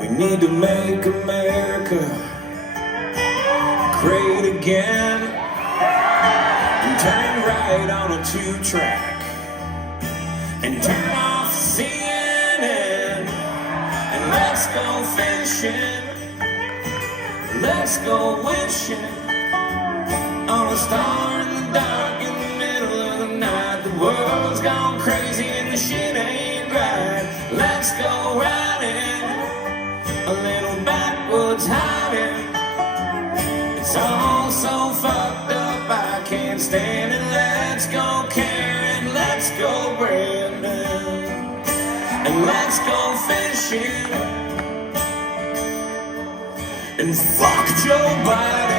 We need to make America great again and turn right on a 2-track and turn off CNN and let's go fishing, let's go wishing on a star in the dark in the middle of the night. The world's gone crazy and the shit ain't right. Let's go riding, a little backwoods hiding. It's all so fucked up, I can't stand it. Let's go Karen, let's go Brandon, and let's go fishing, and fuck Joe Biden.